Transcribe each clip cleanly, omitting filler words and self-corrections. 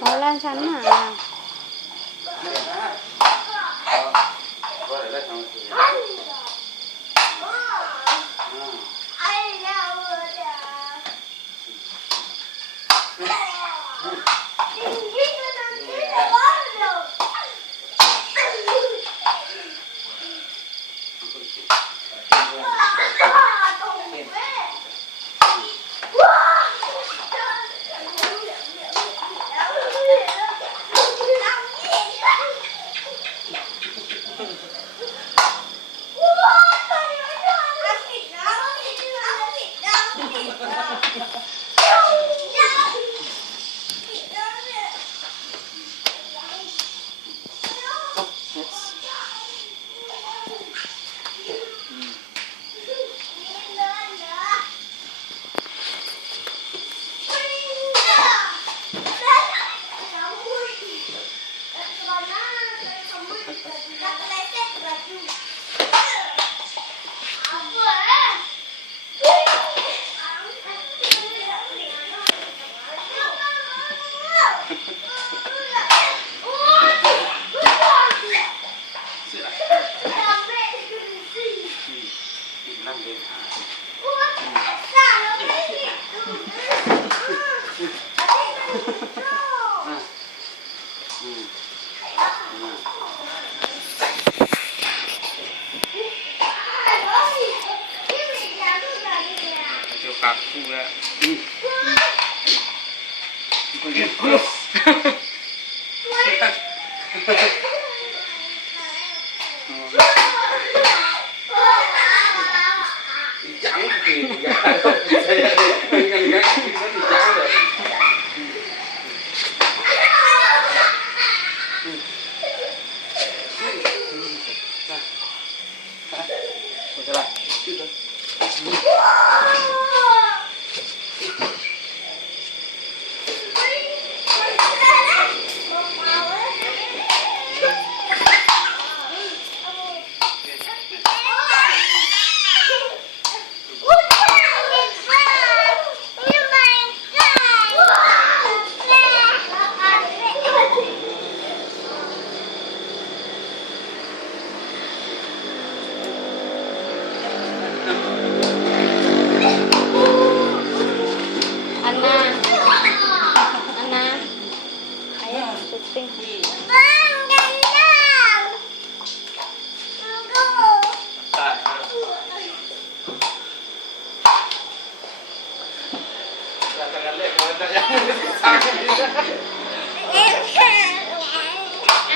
Mau lên sana. Kaku ya.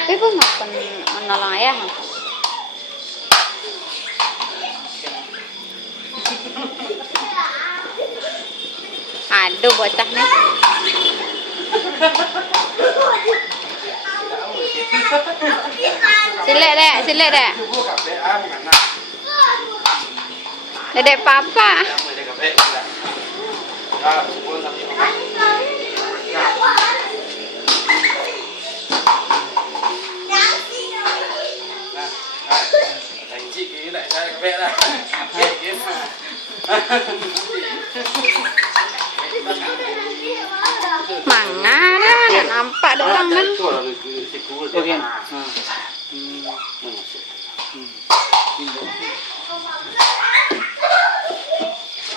Ibu makan menolong ayah. Aduh bocahnya. Silek dek. Dedek papa. Mana ada nampak ada orang kan?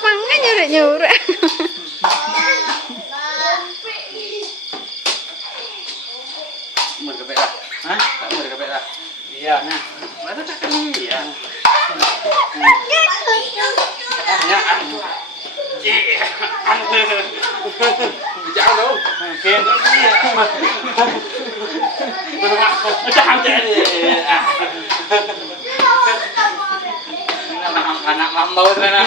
Mangga nyurik. Mau dikepek dah? Hah? Tak mau dikepek dah? Iya. Nah, mana tak kali ya? Ya, jangan dong. Oke. Jangan jadi. Anak mambau sana.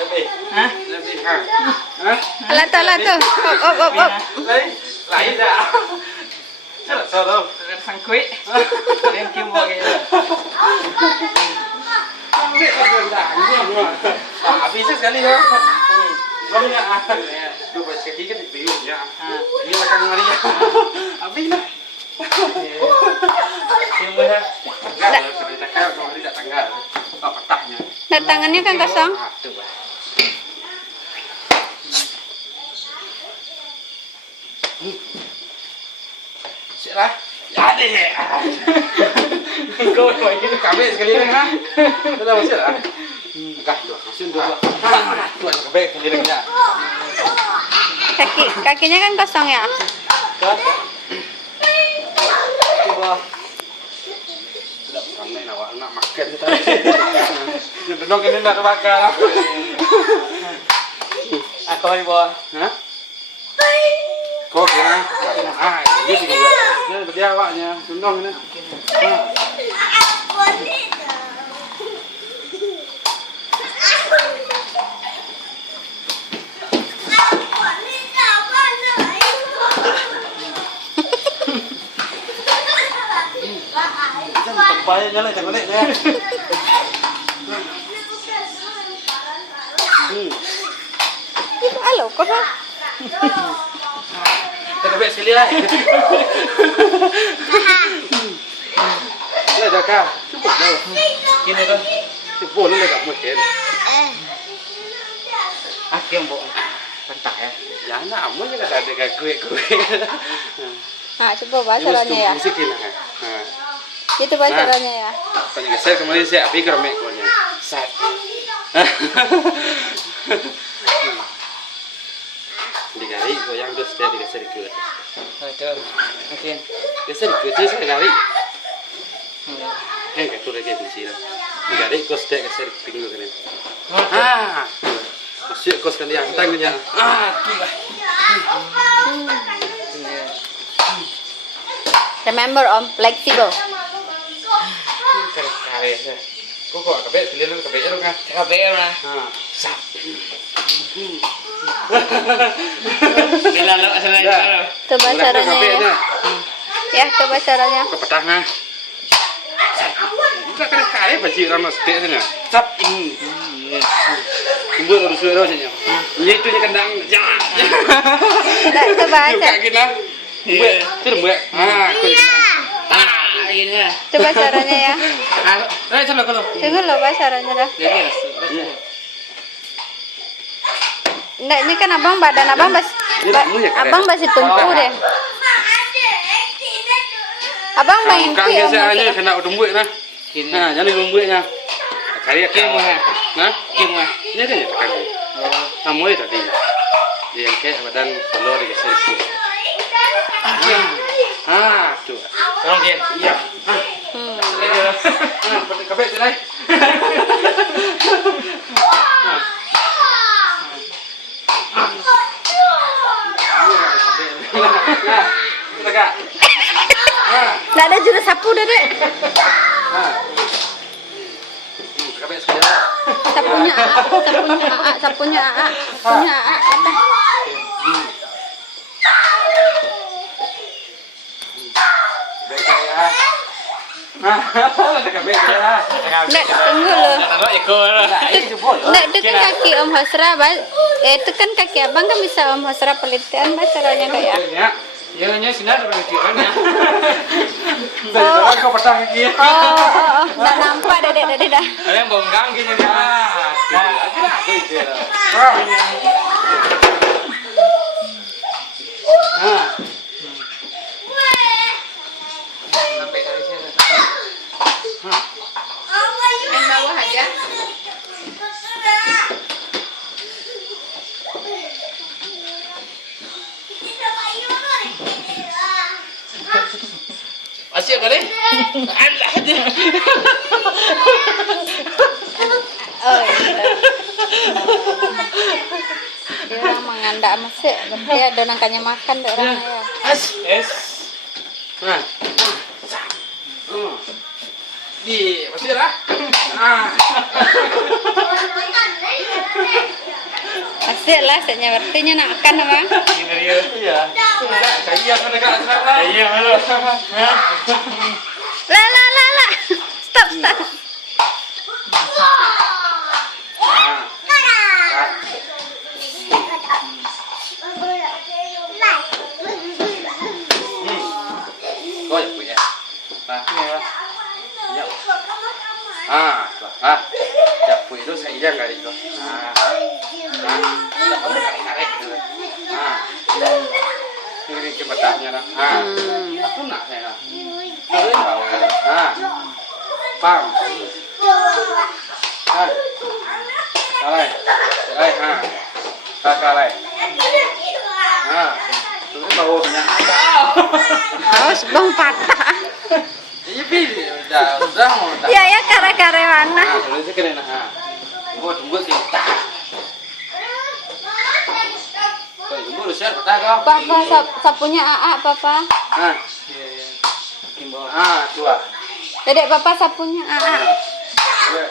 Lebih. Hah? Lebih. Hah? Alah tu, alah tu. Op. Lain dah. Cepat solo. Sang kuih. Yang kim bagi. Bisa sekali ya. Kamu ya. Lupa sekali kan bingung ya. Ini makan Maria. Habis lah. Kim ya. Enggak, kalau kita kalau tidak tanggal. Oh, petaknya. Nah, tangannya kan kosong. Coba. Sialah. Jadi. Kau lagi. Kabeh sekali lagi ha. Sudah masih lah. Enggak, tuh. Masih dua. Tuan kabeh sekali lagi ya. Kakinya kan kosong ya. Coba. Tidak ramai nak makan tadi. Ni benar ini nak makan. Aku hari bawah. Hah? Kau kena. Ini sih dia. Dia dia awaknya. Benar ini. Tempatnya jalan jangan naik ya. Halo, kau dah. Kita baik sekali lah. Lah jaga. Cukup dah. Kini tu. Cukup boleh tak mungkin. Akim bo. Pentah ya. Ya nak amu je kata ada kue-kue. Ha, coba bahasa caranya ya. Mesti kena. Ha. Itu bahasa caranya ya. Tanya saya ke Malaysia, pergi ke Mek konya. Sat. Digari goyang terus dia dikasih ikut. Betul. Mungkin. Dikasih ikut terus digari. Kayak tu lagi kunci lah. Digari kos dia kasih pinggul kan. Ah. Masuk kos kalian tangnya. Tu lah. Remember Om, flexible. Kare ya. Kok kabeh sekali lu kabeh ero kan. Kabeh lah. Ha. Sat. Bila lo selesai. Itu bahasa caranya ya. Ya, itu bahasa caranya. Ke petang ha. Buka kare kare baju ramah sedek sana. Sat. Kumpul harus suara saja. Ini itu je kandang. Tak, itu bahasa. Buka kita. Buat, tu buat. Ah, kau Ini ya. Itu bahasa caranya ya. Ah, coba kalau. Tunggu lo bahasa caranya dah. Jadi lah. Nggak, ini kan abang badan abang abang masih tumpu deh. Abang main Kang ki Om. biasa aja kena utumbuik nah. Nah, jadi utumbuiknya. Kari Kim akan. ha. Nah, Kim ha. ini kan kan. Kamu itu tadi. Dia kayak badan telur dikasih ikut. Ah, tu. Tolong Kim. Iya. Pada kabeh selai. Nggak ada jurus sapu dah dek. Kabeh sekali lah. Sapunya AA, sapunya AA. Apa? Nggak, tunggu lo. Taruh ekor. Nggak, itu kan kaki Om Hasra, itu kan kaki abang kan bisa Om Hasra pelitian, caranya kayak. Ya hanya sinar berpikiran ya. Kau petang lagi. Oh, nggak nampak dedek dah. Ada yang bongkang gini dia. Sampai dari sini. Yang bawah aja. Asyik boleh? Ada aja. Oh, dia orang mengandak masuk, dia ada nangkanya makan deh orang ya. Yes. Nah. pasti lah. Nah. Pasti lah, saya nyawertinya nak akan bang. Iya. Kayak mana kak? Iya, halo. La. Stop. Coi quỷ à? Chặt quỷ nó xảy ra cái gì đó. Ini ke batangnya dah. Aku nak saya nak. Boleh tahu. Pam. Alai. Alai. Itu bau banyak. Oh, bang patah. Ini pilih dah mau. Ya kare-kare mana? Boleh sih kena. Tunggu kita. Tunggu lu share peta kau. Papa sapunya AA papa. Tua. Dedek papa sapunya AA. Ya.